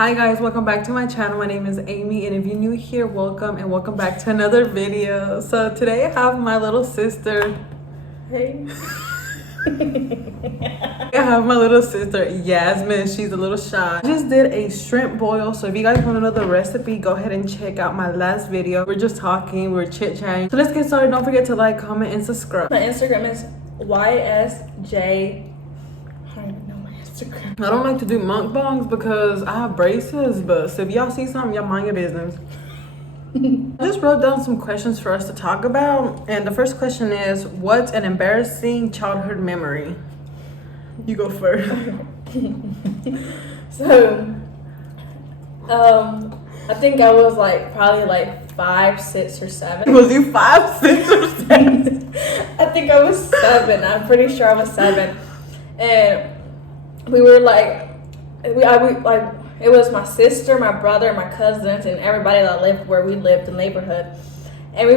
Hi guys, welcome back to my channel. My name is Amy, and if you're new here, welcome and welcome back to another video. So today I have my little sister. Hey. I have my little sister Yasmin. She's a little shy. I just did a shrimp boil, so if you guys want to know the recipe, go ahead and check out my last video. We're just talking, we're chit-chatting. So let's get started. Don't forget to like, comment, and subscribe. My Instagram is YSJ. I don't even know my Instagram. I don't like to do mukbangs because I have braces, but so if y'all see something, y'all mind your business. I just wrote down some questions for us to talk about, and the first question is, what's an embarrassing childhood memory? You go first. So, I think I was probably 5, 6, or 7. Was you 5, 6, or 7? I think I was 7. I'm pretty sure I was 7, and we were it was my sister, my brother, my cousins, and everybody that lived where we lived in the neighborhood. And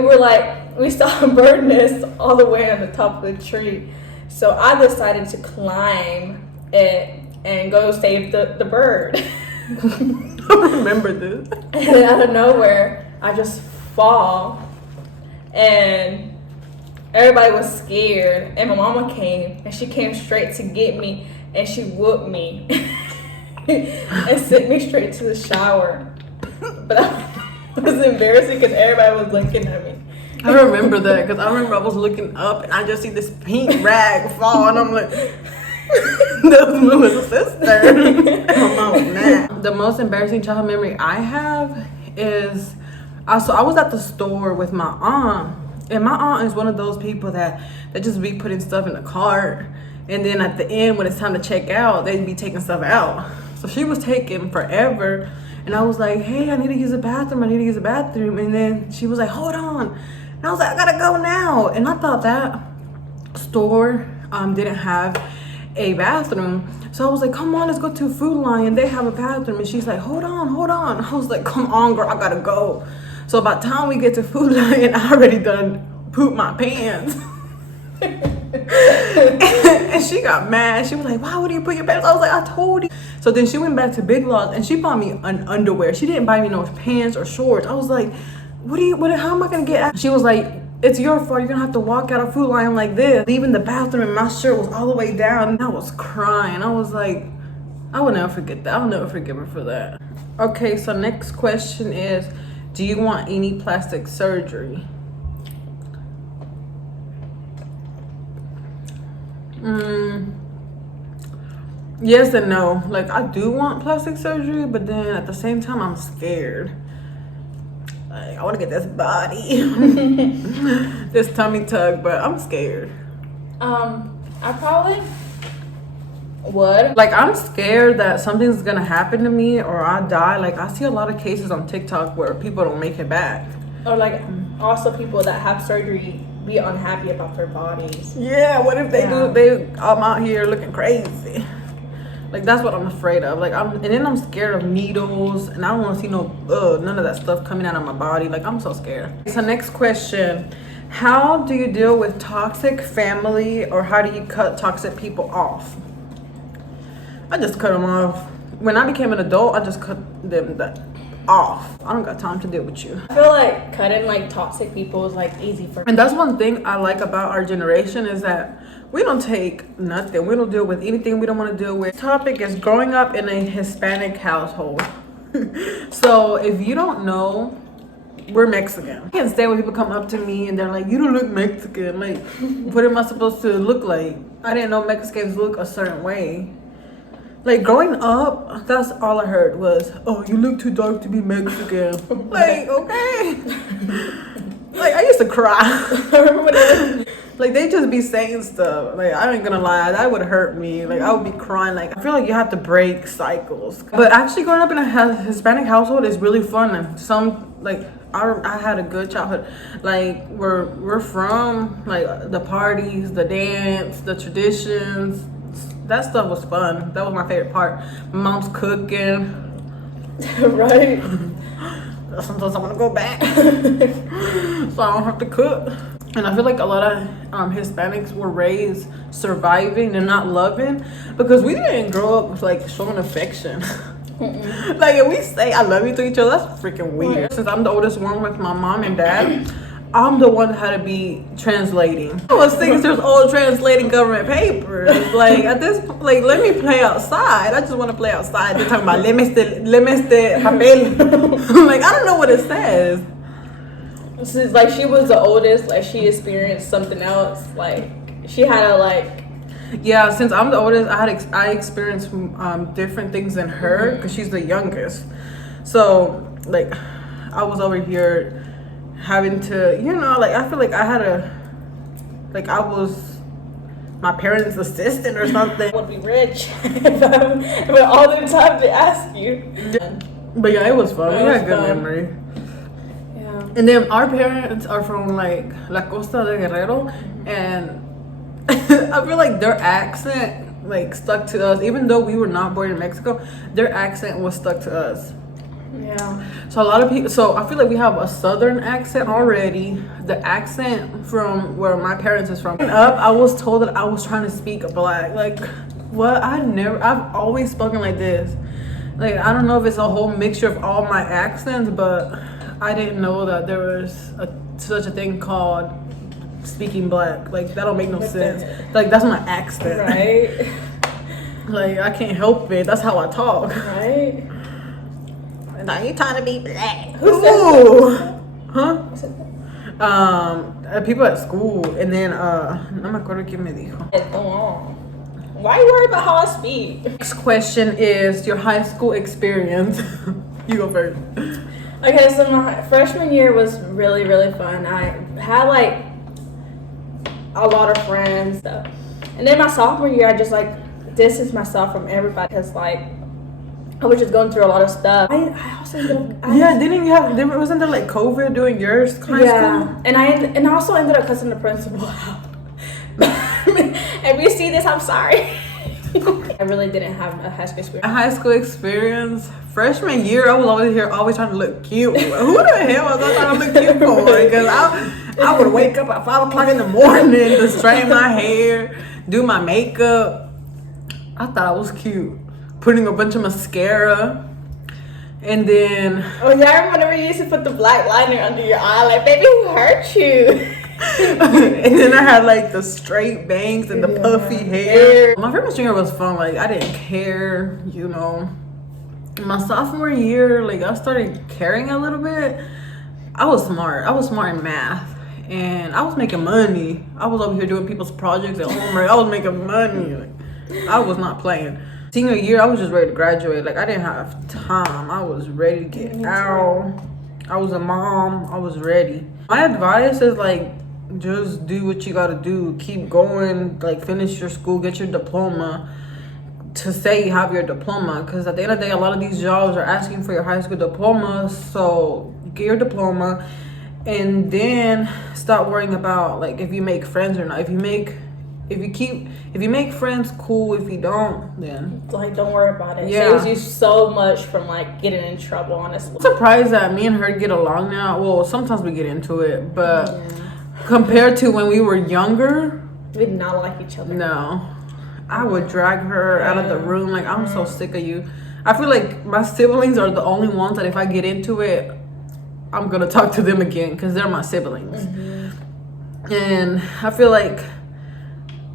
we saw a bird nest all the way on the top of the tree. So I decided to climb it and go save the bird. I remember this. And then out of nowhere, I just fall. And everybody was scared. And my mama came, and she came straight to get me, and she whooped me. And sent me straight to the shower. But it was embarrassing because everybody was looking at me. I remember that because I remember I was looking up and I just see this pink rag fall, and I'm like, that was my little sister. My mom was mad. The most embarrassing childhood memory I have is, I was at the store with my aunt, and my aunt is one of those people that just be putting stuff in the cart, and then at the end when it's time to check out, they'd be taking stuff out. So she was taking forever, and I was like, hey, I need to use the bathroom, and then she was like, hold on, and I was like, I gotta go now. And I thought that store didn't have a bathroom, so I was like, come on, let's go to Food Lion, they have a bathroom. And she's like, hold on. I was like, come on girl, I gotta go. So by the time we get to Food Lion, I already done pooped my pants. And she got mad. She was like, why would you put your pants? I was like, I told you. So then she went back to Big Lots and she bought me an underwear. She didn't buy me no pants or shorts. I was like, how am I gonna get out? She was like, it's your fault, you're gonna have to walk out of Food Lion like this. Leaving the bathroom and my shirt was all the way down, and I was crying. I was like, I will never forget that. I'll never forgive her for that. Okay, so next question is, do you want any plastic surgery? Yes and no. Like, I do want plastic surgery, but then at the same time I'm scared. Like, I want to get this body, this tummy tuck, but I'm scared. I probably would. Like, I'm scared that something's gonna happen to me or I die. Like, I see a lot of cases on TikTok where people don't make it back. Or also people that have surgery be unhappy about their bodies. Yeah, what if I'm out here looking crazy? Like, that's what I'm afraid of. Like, and then I'm scared of needles, and I don't want to see none of that stuff coming out of my body. Like, I'm so scared. So next question, how do you deal with toxic family, or how do you cut toxic people off? I just cut them off. When I became an adult, I just cut them off. I don't got time to deal with you. I feel like cutting toxic people is easy for me. And that's one thing I like about our generation, is that we don't take nothing. We don't deal with anything we don't want to deal with. Topic is growing up in a Hispanic household. So if you don't know, we're Mexican. I can't stand when people come up to me and they're like, you don't look Mexican. Like, what am I supposed to look like? I didn't know Mexicans look a certain way. Like, growing up, that's all I heard was, oh, you look too dark to be Mexican. Like, okay. Like, I used to cry. I remember when like, they just be saying stuff. Like, I ain't gonna lie, that would hurt me. Like, I would be crying. Like, I feel like you have to break cycles. But actually growing up in a Hispanic household is really fun. And I had a good childhood. Like, we're from, the parties, the dance, the traditions. That stuff was fun. That was my favorite part. My mom's cooking. Right. Sometimes I want to go back so I don't have to cook. And I feel like a lot of Hispanics were raised surviving and not loving, because we didn't grow up with showing affection. Like, if we say I love you to each other, that's freaking weird. Since I'm the oldest one with my mom and dad, I'm the one that had to be translating. I was thinking there's all translating government papers. Like, at this point, like, let me play outside. I just want to play outside. They're talking about le me este papel. Like, I don't know what it says. Since like she was the oldest, like she experienced something else. Like she had to like. Yeah, since I'm the oldest, I experienced different things than her because she's the youngest. So like, I was over here having to, you know, like I feel like I had like I was my parents' assistant or something. I would be rich but all the time to ask you. Yeah. But yeah, it was fun. We had a good memory. Yeah. And then our parents are from like La Costa de Guerrero, and I feel like their accent like stuck to us, even though we were not born in Mexico. Their accent was stuck to us. Yeah. So a lot of people. So I feel like we have a southern accent already. The accent from where my parents is from. Growing up, I was told that I was trying to speak black. Like, what? I've always spoken like this. Like, I don't know if it's a whole mixture of all my accents, but I didn't know that there was such a thing called speaking black. Like, that don't make no sense. Like, that's my accent. Right. Like, I can't help it. That's how I talk. Right. Now you trying to be black. Who said Ooh. Huh? Who said that? People at school, and then no me acuerdo quién me dijo. Go on. Why are you worried about how I speak? Next question is your high school experience. You go first. Okay, so my freshman year was really, really fun. I had like a lot of friends, stuff. And then my sophomore year, I just like distanced myself from everybody because like I was just going through a lot of stuff. I also Didn't you have? Wasn't there like COVID during your high school? And I also ended up cussing the principal out. If you see this, I'm sorry. I really didn't have a high school experience. A high school experience. Freshman year, I was always trying to look cute. Who the hell was I trying to look cute for? Because I would wake up at 5 o'clock in the morning to straighten my hair, do my makeup. I thought I was cute. Putting a bunch of mascara. And then... Oh yeah, I remember we used to put the black liner under your eye. Like, baby, who hurt you? And then I had like the straight bangs and the puffy hair. My freshman year was fun. Like, I didn't care, you know. My sophomore year, like, I started caring a little bit. I was smart in math, and I was making money. I was over here doing people's projects at home. I was making money. Like, I was not playing. Senior year, I was just ready to graduate. Like, I didn't have time. I was ready to get out. I was a mom. I was ready. My advice is like, just do what you gotta do. Keep going. Like, finish your school, get your diploma. To say you have your diploma, because at the end of the day, a lot of these jobs are asking for your high school diploma. So get your diploma, and then stop worrying about like if you make friends or not. If you make friends, cool. If you don't, then like don't worry about it. Yeah. It saves you so much from like getting in trouble, honestly. I'm surprised that me and her get along now. Well, sometimes we get into it, but compared to when we were younger, we did not like each other. No. I would drag her out of the room. Like, I'm so sick of you. I feel like my siblings are the only ones that if I get into it, I'm going to talk to them again because they're my siblings. And I feel like,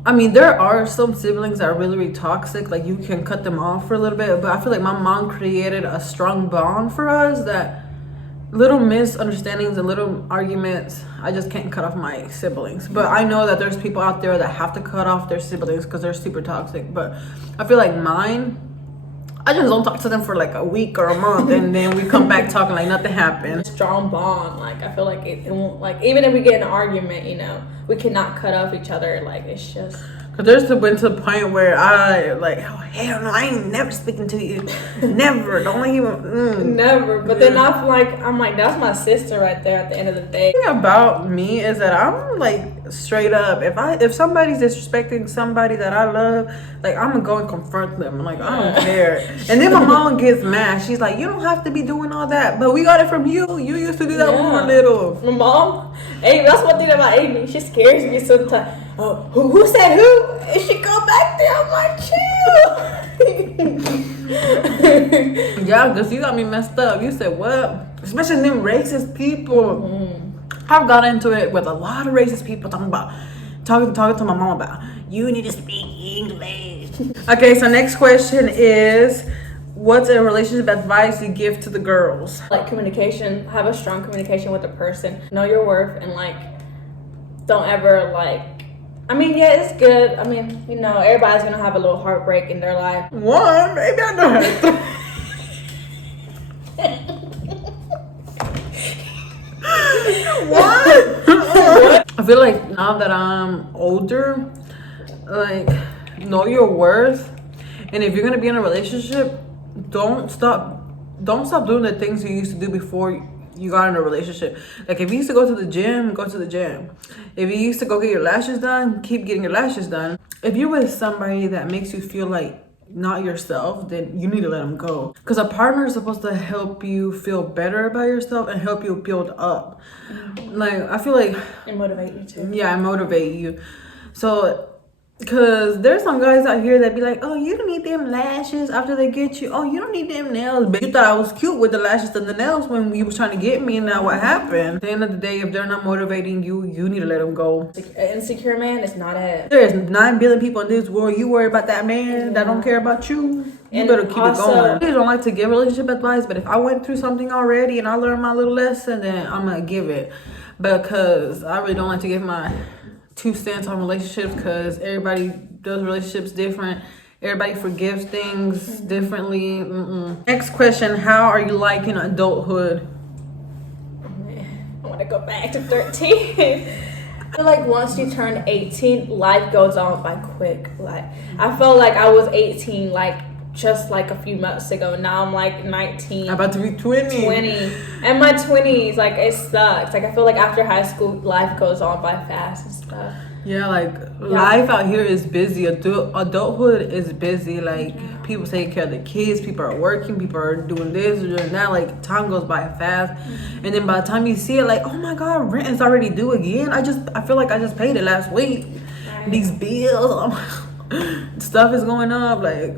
I mean, there are some siblings that are really, really toxic. Like, you can cut them off for a little bit. But I feel like my mom created a strong bond for us that little misunderstandings and little arguments, I just can't cut off my siblings. But I know that there's people out there that have to cut off their siblings because they're super toxic. But I feel like mine, I just don't talk to them for like a week or a month, and then we come back talking like nothing happened. Strong bond. Like, I feel like it won't, like, even if we get in an argument, you know, we cannot cut off each other. Like, it's just... Because there's been to the point where I like, oh hell no, I ain't never speaking to you, never. Don't even never. But then I'm like, that's my sister right there. At the end of the day, the thing about me is that I'm like straight up. If somebody's disrespecting somebody that I love, like I'm gonna go and confront them. Like I don't care. And then my mom gets mad. She's like, you don't have to be doing all that, but we got it from you. You used to do that when we were little. My mom, Amy. That's one thing about Amy. She scares me sometimes. Oh, who said who? And she go back there. I'm like, chill. Yeah, because you got me messed up. You said what? Especially them racist people. I've got into it with a lot of racist people talking to my mom about, you need to speak English. Okay, so next question is, what's a relationship advice you give to the girls? Like communication, have a strong communication with the person. Know your worth and like, don't ever like, I mean, yeah, it's good. I mean, you know, everybody's gonna have a little heartbreak in their life. One, maybe I know how to. What? I feel like now that I'm older, like, know your worth, and if you're gonna be in a relationship, don't stop doing the things you used to do before you got in a relationship. Like, if you used to go to the gym, go to the gym. If you used to go get your lashes done, keep getting your lashes done. If you're with somebody that makes you feel like not yourself, then you need to let them go. Because a partner is supposed to help you feel better about yourself and help you build up. Like, I feel like, And motivate you too. yeah, I motivate you. So, because there's some guys out here that be like, oh, you don't need them lashes after they get you. Oh, you don't need them nails. But you thought I was cute with the lashes and the nails when you was trying to get me, and now what happened? At the end of the day, if they're not motivating you, you need to let them go. An insecure man is not it. There's 9 billion people in this world. You worry about that man that don't care about you. You better keep it going. I don't like to give relationship advice, but if I went through something already and I learned my little lesson, then I'm going to give it. Because I really don't like to give my 2 cents on relationships, because everybody does relationships different. Everybody forgives things differently. Next question, how are you liking adulthood? I want to go back to 13. I feel like once you turn 18, life goes on by quick. Like, I felt like I was 18 like just like a few months ago. Now I'm like 19. I'm about to be 20. And my 20s, like, it sucks. Like, I feel like after high school, life goes on by fast and stuff. Yeah, like, life out here is busy. Adulthood is busy. Like, people taking care of the kids, people are working, people are doing this, doing that. Like, time goes by fast. And then by the time you see it, like, oh my God, rent is already due again. I feel like I just paid it last week. Right. These bills, stuff is going up. Like,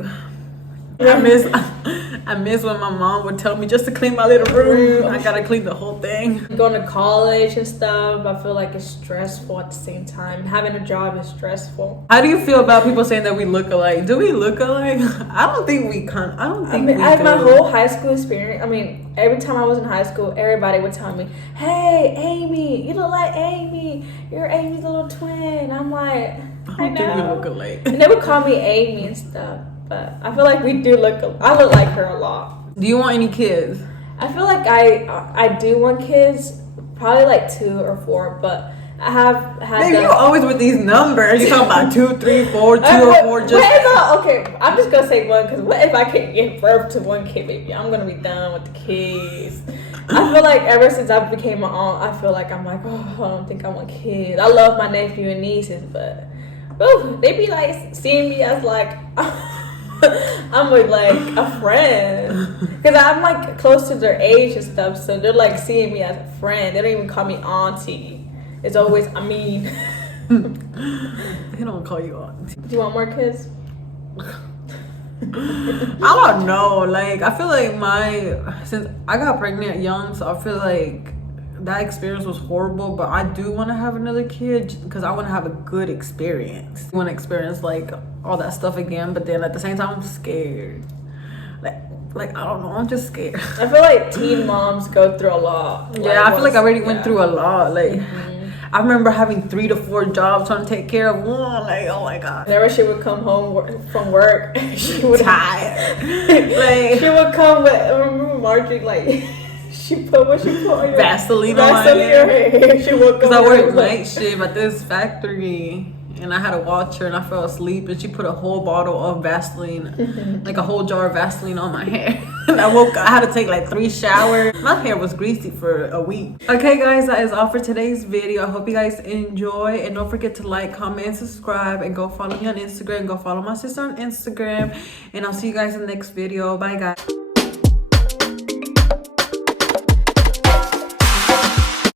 I miss when my mom would tell me just to clean my little room. I gotta clean the whole thing. Going to college and stuff, I feel like it's stressful at the same time. Having a job is stressful. How do you feel about people saying that we look alike? Do we look alike? I don't think we can. My whole high school experience, I mean, every time I was in high school, everybody would tell me, hey, Amy, you look like Amy. You're Amy's little twin. I'm like, I don't think we look alike. And they would call me Amy and stuff. But I feel like we do I look like her a lot. Do you want any kids? I feel like I do want kids, probably like 2 or 4, but I have had Baby, you always with these numbers. You talking about 2, 3, 4, 2 or 4. Okay, I'm just gonna say 1, because what if I could give birth to 1 kid, baby? I'm gonna be done with the kids. I feel like ever since I became my aunt, I feel like I'm like, oh, I don't think I want kids. I love my nephew and nieces, but they be like seeing me as like I'm with like a friend, because I'm like close to their age and stuff, so they're like seeing me as a friend. They don't even call me auntie. It's always they don't call you auntie. Do you want more kids? I don't know. Like, I feel like since I got pregnant young, so I feel like that experience was horrible, but I do want to have another kid because I want to have a good experience. I want to experience like all that stuff again, but then at the same time I'm scared. Like I don't know, I'm just scared. I feel like teen moms go through a lot. Yeah, I feel like I already went through a lot. Like I remember having 3 to 4 jobs trying to take care of one. Like, oh my God. Whenever she would come home from work, she would tired. Like she would come with. I remember Marjorie like. She put on your Vaseline on my hair. She would because I worked night shift at this factory, and I had to watch her, and I fell asleep, and she put a whole bottle of Vaseline, like a whole jar of Vaseline on my hair. And I had to take like 3 showers. My hair was greasy for a week. Okay, guys, that is all for today's video. I hope you guys enjoy, and don't forget to like, comment, and subscribe, and go follow me on Instagram. Go follow my sister on Instagram, and I'll see you guys in the next video. Bye, guys.